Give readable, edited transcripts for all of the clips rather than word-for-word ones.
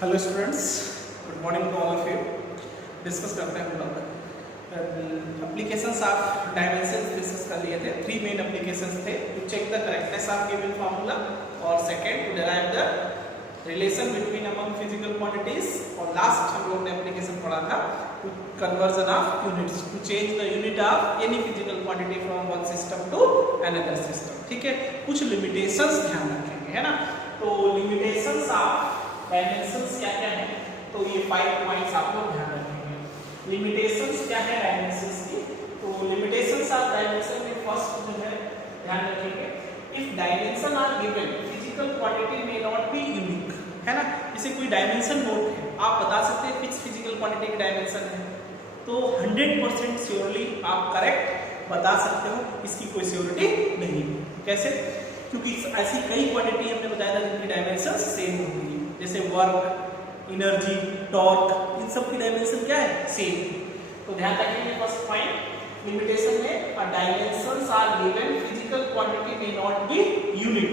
Hello students, good morning to all of you. Discuss करते हैं हम लोग एप्लीकेशंस ऑफ डायमेंशंस डिस्कस कर लिए थे। 3 मेन एप्लीकेशंस थे, to check the correctness of given formula और second to derive the relation between among physical quantities और लास्ट हम लोग ने एप्लीकेशन पढ़ा था to conversion of units, to change the unit of any physical quantity from one system to another system. ठीक है, कुछ लिमिटेशंस ध्यान रखेंगे, है ना। तो लिमिटेशंस ऑफ डायमेंशंस क्या क्या है, तो ये 5 पॉइंट्स आप लोग ध्यान रखेंगे। लिमिटेशंस क्या है डायमेंशंस की, तो लिमिटेशंस ऑफ डायमेंशन में फर्स्ट जो है ध्यान रखेंगे, if dimension are given physical quantity may not be unique, है ना। जैसे कोई डायमेंशन नोट है, आप बता सकते हैं फिक्स फिजिकल क्वांटिटी की डायमेंशन है, तो 100% श्योरली आप करेक्ट बता सकते हो, इसकी कोई श्योरिटी नहीं। कैसे? क्योंकि ऐसी कई क्वांटिटी हमने बताया था जिनकी डायमेंशन सेम होगी, जैसे वर्क, एनर्जी, टॉर्क, इन सब की डायमेंशन क्या है? सेम। तो ध्यान रखिए फर्स्ट पॉइंट, लिमिटेशन में dimensions are given physical quantity may not be unique.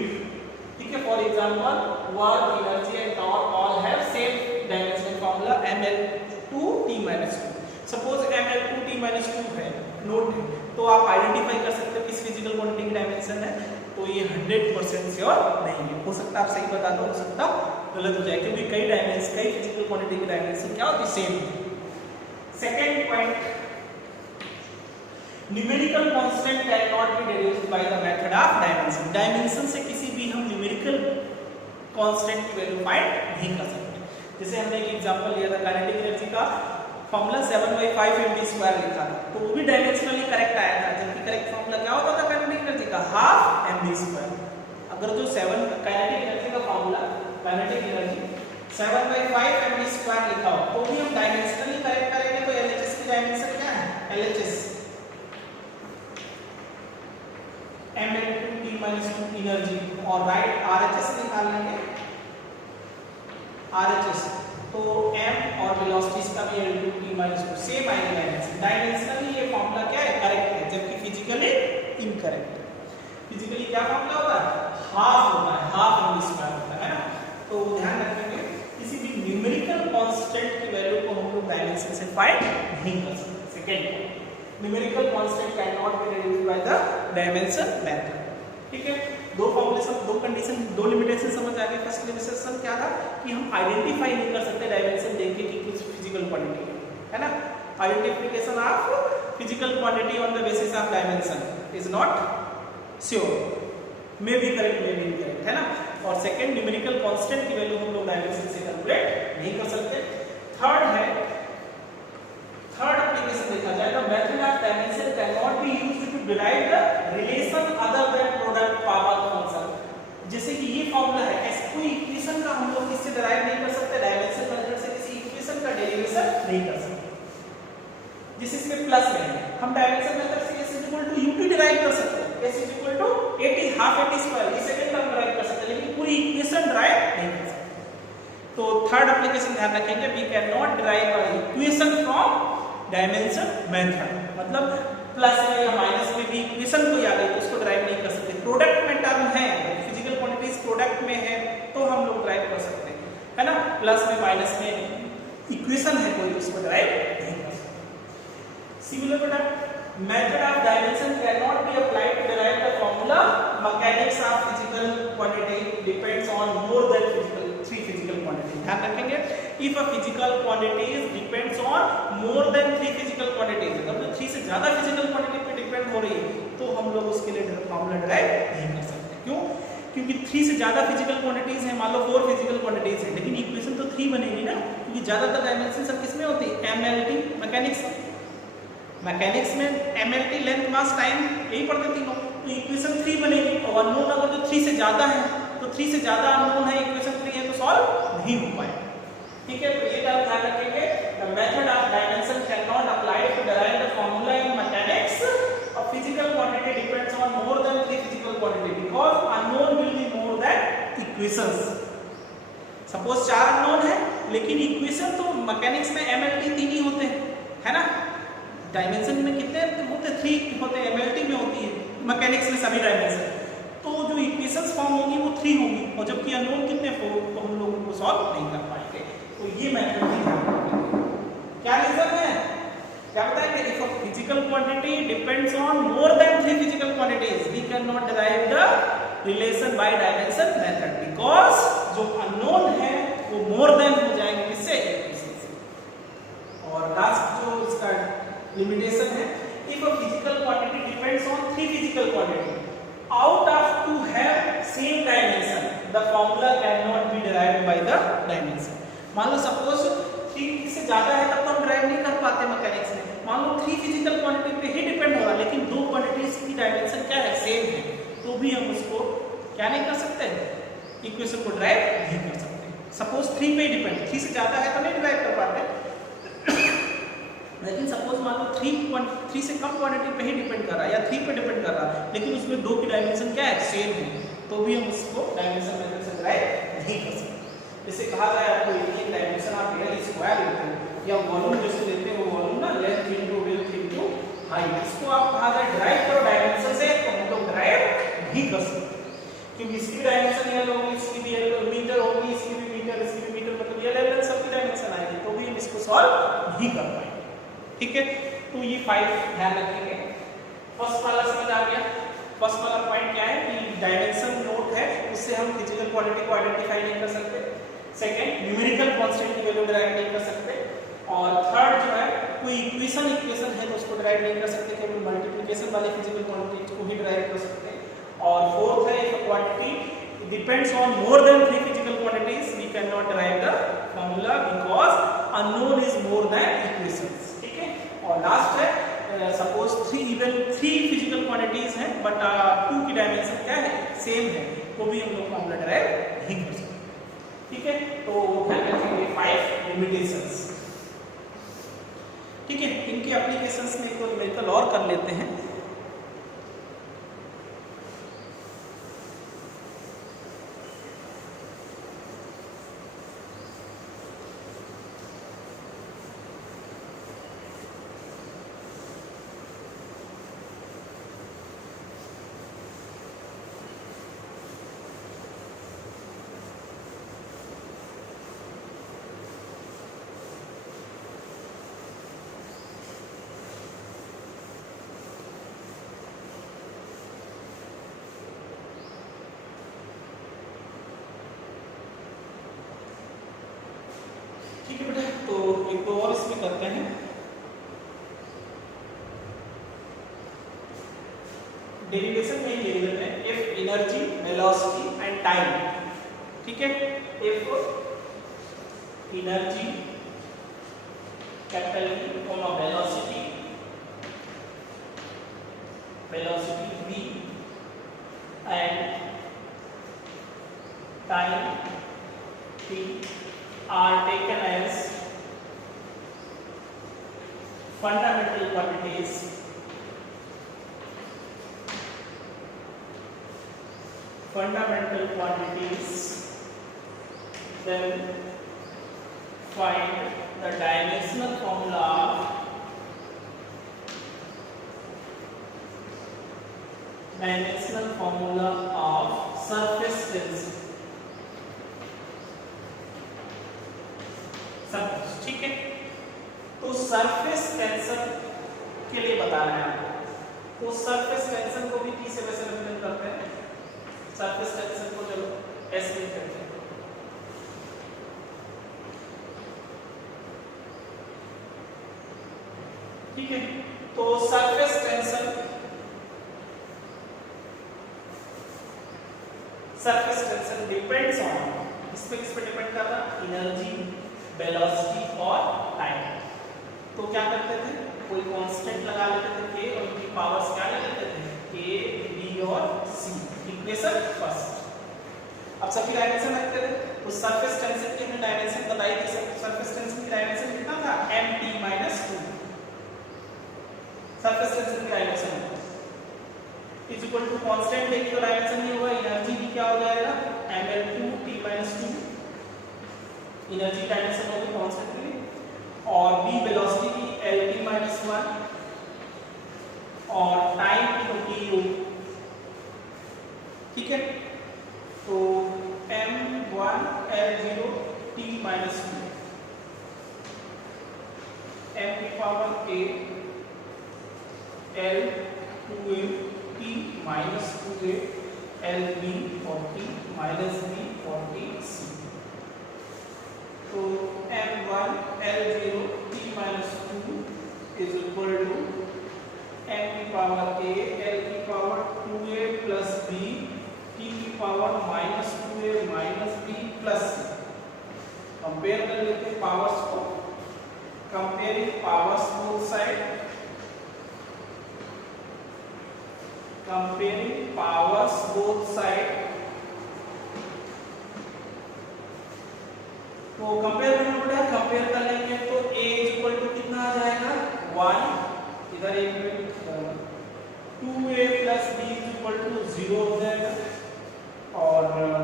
ठीक है, for example work, energy and torque all have same dimension formula ml2t-2। Suppose ml2t-2 है, नोट है, तो आप आइडेंटिफाई कर सकते हो किस फिजिकल क्वांटिटी की डायमेंशन है। तो ये 100% श्योर नहीं है, हो सकता है आप सही बता दो, हो सकता गलत हो जाए, क्योंकि कई डायमेंशन, कई फिजिकल क्वांटिटी की डायमेंशन क्या होती है? Same. Second point, numerical constant can not B deduced by the method of dimension. Dimension से किसी भी हम न्यूमेरिकल कांस्टेंट की वैल्यू फाइंड नहीं कर सकते। जैसे हमने एक एग्जांपल लिया था काइनेटिक एनर्जी का फॉर्मूला 7/5 mv² लिखा था, तो वो भी डायमेंशनली करेक्ट आया था, जबकि करेक्ट फॉर्मूला क्या होता था काइनेटिक एनर्जी का? Half mv²। अगर जो 7 काइनेटिक एनर्जी का फॉर्मूला, काइनेटिक एनर्जी 7/5 mv² लिखा हो, तो भी हम डायमेंशनली करेक्ट करेंगे, तो LHS की डायमेंशन क्या है? LHS ml2t-2 एनर्जी, और राइट RHS निकाल लेंगे, RHS तो m और वेलोसिटी का भी L2t-2 सेम आएगी डायमेंशन। डायमेंशनली ये फॉर्मूला क्या है? करेक्ट है, जबकि फिजिकली इनकरेक्ट है। फिजिकली क्या फॉर्मूला होता है? हाफ होता है, हाफ mv² होता है ना। तो ध्यान रखेंगे किसी भी न्यूमेरिकल कांस्टेंट की वैल्यू को हम लोग डायमेंशन से फाइंड नहीं कर सकते। Second, numerical constant can not B deduced by the dimension method. ठीक है, दो फॉर्मूलेशन, दो कंडीशन, दो लिमिटेशन समझ आ गए। फर्स्ट लिमिटेशन क्या था कि हम आइडेंटिफाई नहीं कर सकते डायमेंशन देख के कि कुछ फिजिकल क्वांटिटी है ना। Identification of physical quantity on the basis of dimension is not sure, may be correct, may be incorrect, है ना। और सेकंड, न्यूमेरिकल कांस्टेंट की वैल्यू हम लोग डायमेंशन से कैलकुलेट नहीं कर सकते। थर्ड है, थर्ड एप्लीकेशन देखा जाए तो method of dimension can not be used to derive the relation other than product power function. जैसे कि ये फॉर्मूला है, ऐसे कोई इक्वेशन का हम लोग इससे डिराइव नहीं कर सकते, डायमेंशन मेथड से किसी इक्वेशन का डेरिवेशन नहीं कर सकते। जिस इसमें प्लस है, हम डायमेंशन मेथड से s = ut डिराइव कर सकते हैं, s = 80 हाफ 80² ये सेकंड टर्म डिराइव कर सकते हैं, लेकिन पूरी इक्वेशन डिराइव नहीं कर सकते। तो थर्ड एप्लीकेशन ध्यान रखेंगे, we can not derive a equation from dimension method, मतलब प्लस में या माइनस में भी इक्वेशन कोई आ गई तो उसको डिराइव नहीं कर सकते। प्रोडक्ट में टर्म है, फिजिकल क्वांटिटीज प्रोडक्ट में है तो हम लोग डिराइव कर सकते हैं, है ना। प्लस में माइनस में इक्वेशन है कोई, उसको डिराइव नहीं कर सकते। सिमिलर बेटा, method of dimension can not be applied to derive the formula mechanics of physical quantity depends on more than three physical quantity. ध्यान रखेंगे, if a physical quantities depends on more than 3 physical quantities, अगर 3 से ज्यादा physical quantity पे depend हो रही है तो हम लोग उसके लिए फार्मूला डिराइव नहीं कर सकते। क्यों? क्योंकि 3 से ज्यादा फिजिकल क्वांटिटीज है, मान लो 4 फिजिकल क्वांटिटीज है, लेकिन इक्वेशन तो 3 बनेगी ना, क्योंकि ज्यादातर डायमेंशन सब किसमें होती है? MLT, mechanics. मैकेनिक्स में MLT लेंथ मास टाइम यही पढ़ते तीनों, तो इक्वेशन 3 बनेगी। और अननोन अगर जो 3 से ज्यादा है, तो 3 से ज्यादा अननोन है, इक्वेशन 3 है, तो सॉल्व नहीं हो पाएगा। ठीक है, तो ये ध्यान रखेंगे, the method of dimension can not apply to derive the formula in mechanics of physical quantity depends on more than 3 physical quantity because unknown will be more than equations. Suppose 4 unknown है, लेकिन equation तो mechanics में MLT 3 ही होते हैं, है ना। Dimension में कितने होते हैं? 3 होते हैं, MLT में होती है मैकेनिक्स में सभी डायमेंशन, तो जो इक्वेशंस फॉर्म होगी वो 3 होगी, और जबकि अननोन कितने 4, तो हम लोग उनको सॉल्व नहीं कर पाएंगे। ये मेथड भी ध्यान रखेंगे। क्या रीजन है, क्या बताएंगे, if a physical quantity depends on more than 3 physical quantities we can not derive the relation by dimension method, because जो अननोन है वो मोर देन हो जाएंगे किससे, इक्वेशन से। और लास्ट जो इसका लिमिटेशन है, if a physical quantity depends on 3 physical quantity out of to have same dimension the formula cannot be derived by the dimension। मान लो सपोज 3 से ज्यादा है तब तो हम ड्राइव नहीं कर पाते मैकेनिक्स में। मान लो 3 फिजिकल क्वांटिटी पे ही डिपेंड हो रहा है लेकिन दो क्वांटिटीज की डायमेंशन क्या है, सेम है, तो भी हम उसको क्या नहीं कर सकते, इक्वेशन को ड्राइव नहीं कर सकते। सपोज 3 पे डिपेंड, 3 से ज्यादा है तो नहीं ड्राइव कर पाते लेकिन सपोज मान लो 3 से कम क्वांटिटी पे ही डिपेंड कर रहा है या 3 पे डिपेंड कर रहा है लेकिन उसमें दो की डायमेंशन क्या है, सेम है, तो भी हम उसको डायमेंशन मेथड से ड्राइव नहीं कर सकते। जैसे कहा जाए आपको एक डायमेंशन आप एल स्क्वायर लेते हैं या वॉल्यूम जैसे लेते हैं, वो वॉल्यूम ना length into width into height, इसको आप कहा जाए ड्राइव करो डायमेंशन से, तो हम लोग ड्राइव नहीं कर सकते क्योंकि इसकी डायमेंशन एल होगी, इसकी भी एल मीटर होगी, इसकी भी मीटर, इसकी भी मीटर, मतलब एल सबकी डायमेंशन आएगी, तो भी हम इसको सॉल्व नहीं कर पाएंगे। ठीक है, तो ये 5 ध्यान रखेंगे। फर्स्ट वाला समझ आ गया। फर्स्ट वाला पॉइंट क्या है कि डायमेंशन नोट है, उससे हम फिजिकल क्वांटिटी को आइडेंटिफाई नहीं कर सकते। सेकंड, न्यूमेरिकल कांस्टेंट की वैल्यू डिराइव नहीं कर सकते। और थर्ड जो है कोई इक्वेशन है तो उसको डिराइव नहीं कर सकते, केवल मल्टीप्लिकेशन वाले फिजिकल क्वांटिटी को ही डिराइव कर सकते हैं। और फोर्थ है, if quantity depends on more than 3 physical quantities we can not derive the formula because unknown is more than equations. और लास्ट है सपोज 3 फिजिकल क्वांटिटीज हैं बट 2 की डायमेंशन क्या है, सेम है, तो भी हम लोग फॉर्मूला डिराइव नहीं कर सकते। ठीक है, तो ध्यान रखेंगे 5 लिमिटेशंस। ठीक है, इनके एप्लीकेशंस में एक और न्यूमेरिकल और कर लेते हैं। ठीक है बेटा, तो एक दो और इसमें करते हैं। डेरिवेशन में ये लिखते हैं if energy, velocity and time. ठीक है, if energy capital E comma velocity V and time T are taken as fundamental quantities, then find the dimensional formula of surface tension। ठीक है, तो सरफेस टेंशन के लिए बताना है आपको, तो सरफेस टेंशन को भी T से वैसे रिप्रेजेंट करते हैं, सरफेस टेंशन को चलो S में करते हैं। ठीक है, तो सरफेस टेंशन डिपेंड्स ऑन, किस पे डिपेंड कर रहा है, एनर्जी, वेलोसिटी और टाइम। तो क्या करते थे, कोई कांस्टेंट लगा लेते थे k और उनकी पावर्स क्या ले लेते थे, a, b और c। Equation first. अब सबकी डायमेंशन रखते थे, उस सरफेस टेंशन की हमने डायमेंशन बताई थी। सरफेस टेंशन की डायमेंशन कितना था, mt-2। सरफेस टेंशन की dimension is equal to constant देखिए तो डायमेंशन नहीं होगा, एनर्जी भी क्या हो जाएगा, ml2t-2, एनर्जी डायमेंशन होगी कांस्टेंट के लिए, और b वेलोसिटी की lt-1 और टाइम की du। ठीक है, तो m1 l0 t-2 power a l 2a t minus 2a l b और t minus b और t c। तो m1 l0 t minus 2 is equal to m की पावर a l की power 2a plus b t की power minus 2a minus b plus c। Compare कर लेते हैं powers को, comparing powers both side, comparing powers both side. तो compare करना पड़ेगा, कंपेयर कर लेंगे तो a इज इक्वल टू कितना आ जाएगा 1, इधर एक minute 2a plus b is equal to 0 हो जाएगा और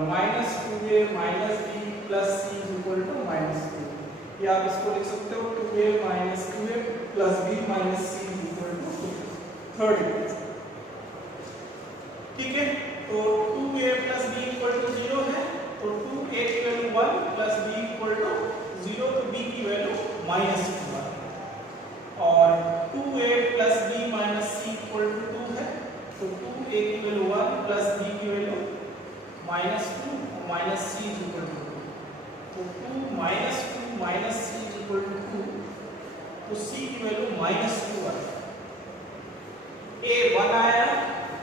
minus 2a minus b plus c is equal to minus 2। या आप इसको लिख सकते हो 2a minus 2a plus b minus c is equal to third equation. ठीक है, तो 2a plus b equal to 0 है, तो 2a की value 1 plus b equal to 0, तो b की वैल्यू माइनस 2 है और 2a plus b minus c equal to 2 है, तो 2a की वैल्यू 1 प्लस b की वैल्यू माइनस 2 और minus c is equal to 2। तो 2 minus 2 minus c is equal to 2, तो c की वैल्यू माइनस 2 आ a 1 आया,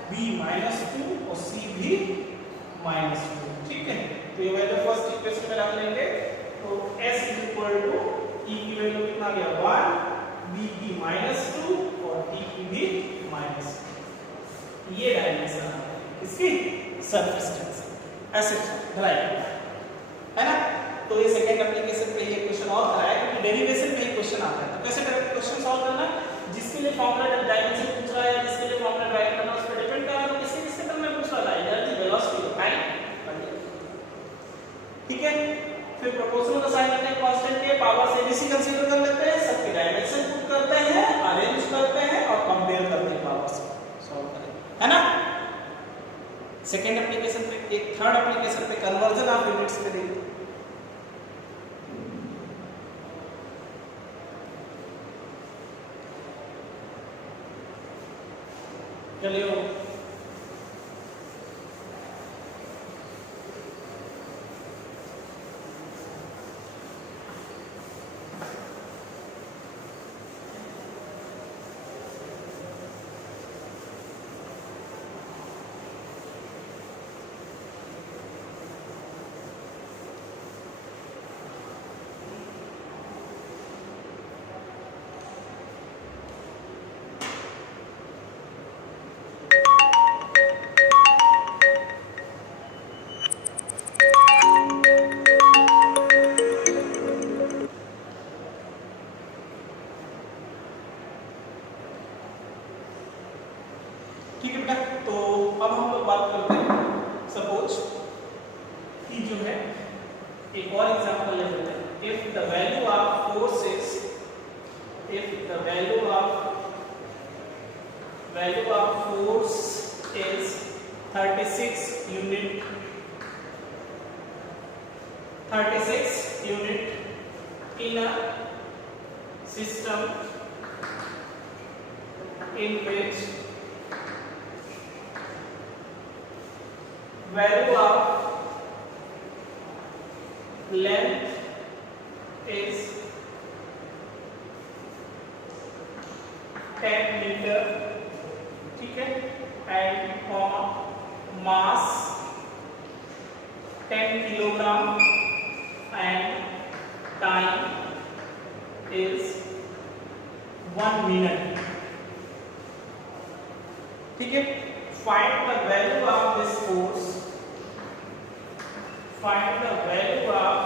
b माइनस 2 और c भी माइनस 2। ठीक है, तो ये वैल्यू फर्स्ट इक्वेशन में रख लेंगे। तो s is equal to e की वैल्यू कितना आ गया 1, b की माइनस 2 और t की भी माइनस 2। ये डायमेंशन है इसकी सरफेस टेंशन ऐसे राइट है ना। तो ये सेकंड एप्लीकेशन पे ये क्वेश्चन और कराया क्योंकि डेरिवेशन पे ही क्वेश्चन आता है। तो कैसे क्वेश्चन सॉल्व करना, जिसके लिए फॉर्मूला डायमेंशन पूछ रहा है, जिसके लिए फॉर्मूला राइट करना उस पर डिपेंड करता है, किसी किसी टर्म में पूछ रहा है एनर्जी वेलोसिटी टाइम। ठीक है, फिर प्रोपोर्शनल का साइन करते हैं कांस्टेंट के, पावर से एबीसी कंसीडर कर लेते हैं, सबके डायमेंशन पुट करते हैं, अरेंज करते हैं और कंपेयर करते हैं पावर से सॉल्व करेंगे, है ना। सेकंड एप्लीकेशन पे, एक थर्ड एप्लीकेशन पे कन्वर्जन ऑफ यूनिट्स पे देखते हैं। चलिए ठीक है बेटा, तो अब हम लोग बात करते हैं सपोज कि जो है एक और एग्जांपल ले लेते हैं। If the value of force is, if the value of force is 36 unit in a system in which value of length is 10 meter, ठीक है, and mass 10 kilogram and time is 1 minute, ठीक है। Find the value of this force, find the value of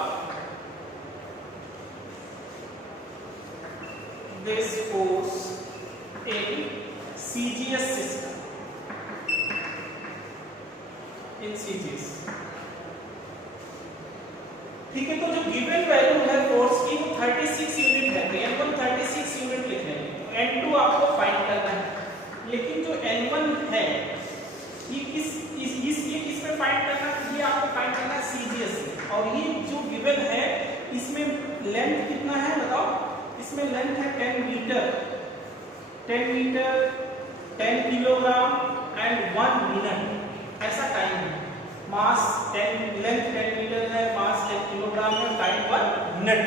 this force in CGS system, in CGS, ठीक है। तो जो given value है force की वो 36 यूनिट है, तो N1 36 यूनिट लिख रहे हैं, तो N2 आपको फाइंड करना है। लेकिन जो N1 है ये किस में फाइंड करना है, ये आपको फाइंड करना है CGS से, और ये जो गिवन है इसमें लेंथ कितना है बताओ, इसमें लेंथ है 10 मीटर, 10 किलोग्राम एंड 1 मिनट, ऐसा टाइम है। मास 10, लेंथ 10 मीटर है, मास 10 किलोग्राम है, टाइम 1 मिनट।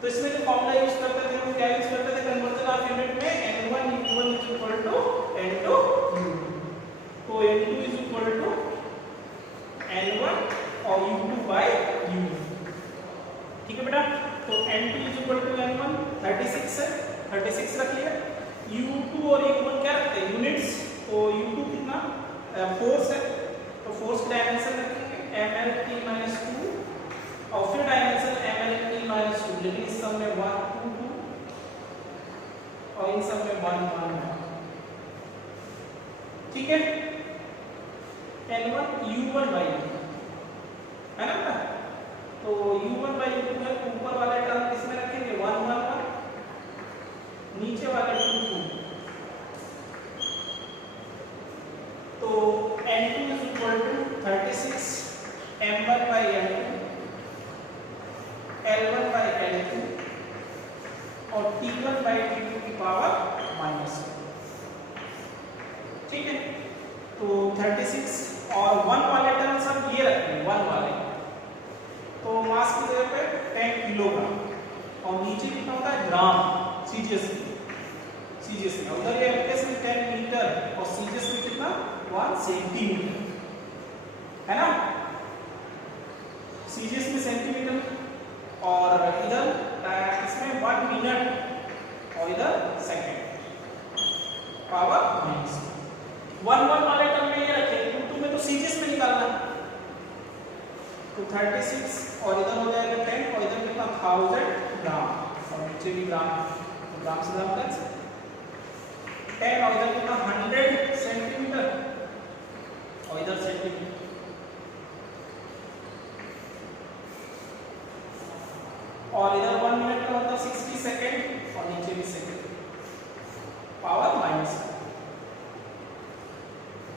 तो इसमें जो फॉर्मूला यूज करते थे वो क्या यूज करते थे कन्वर्जन ऑफ यूनिट में, n1 u1 is equal to n2 u2। तो n2 is equal to n1 और u2 by u। ठीक है बेटा, तो n2 is equal to n1 36 है, 36 रख लिया। u2 और u1 क्या रखते हैं यूनिट्स, तो u2 कितना फोर्स है, तो फोर्स की डायमेंशन रखेंगे mlt-2 और फिर डायमेंशन mlt-2, लेकिन इस सब में 1 2 2 और इन सब में 1 1 1। ठीक है, n1 u1 by u2 है ना बेटा, तो u1 by u2 है, ऊपर वाले टर्म किसमें रखेंगे 1 1 1, नीचे वाले 2 2। तो n2 is equal to 36 m1 by m2 L1 by L2 और T1 by T2 की पावर -1। ठीक है, तो 36 और 1 वाले टर्म सब ये रखते हैं 1 वाले, तो मास की जगह पे 10 किलोग्राम और नीचे कितना होता है ग्राम, सीजीएस में उधर ये एमएस में 10 मीटर और सीजीएस में कितना 1 सेंटीमीटर है ना, सीजीएस में सेंटीमीटर और इधर इसमें 1 मिनट और इधर सेकंड, पावर -1 1 वाले टर्म में ये रखेंगे, तुम्हें तो सीजीएस में निकालना है, तो 36 और इधर हो जाएगा 10 और इधर कितना 1000 ग्राम और नीचे भी ग्राम, तो ग्राम से ग्राम कैंसिल, 10 और इधर कितना 100 सेंटीमीटर और इधर सेंटीमीटर, और इधर 1 मिनट का मतलब 60 सेकंड और नीचे भी second, power -1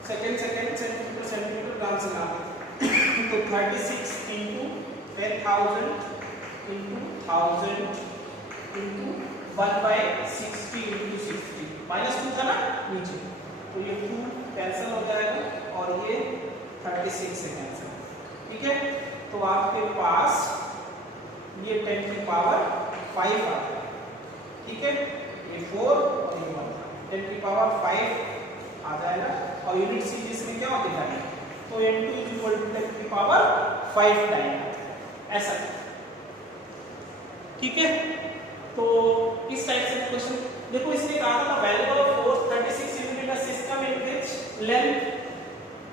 second centimetre centimetre gram से ग्राम, तो 36 into 10,000 into 1000 into 1 by 60 into 60, -2 था ना नीचे, तो ये 2 कैंसिल हो जाएगा और ये 36 से कैंसिल। ठीक है, तो आपके पास ये 10 की पावर 5 आ गया। ठीक है, ये 4 और ये 1, 10 की पावर 5 आ जाएगा और यूनिट सीरीज में क्या होता है, तो n2 is equal to 10 की पावर 5 टाइम, ऐसा। ठीक है, तो इस टाइप से क्वेश्चन देखो, इसने कहा था value of force 36 unit in a system in which length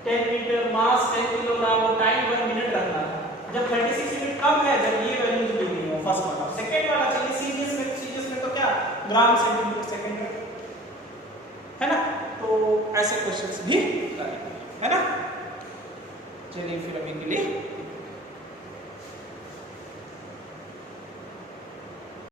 10 metre, mass 10 kilogram और टाइम 1 मिनट रखना था। जब 36 यूनिट कम है, जब ये वैल्यूज दी गई है फर्स्ट वाला, सेकंड वाला चाहिए सीरीज में तो क्या ग्राम सेंटीमीटर सेकंड है ना, तो ऐसे क्वेश्चंस भी करेंगे है ना। चलिए फिर अभी के लिए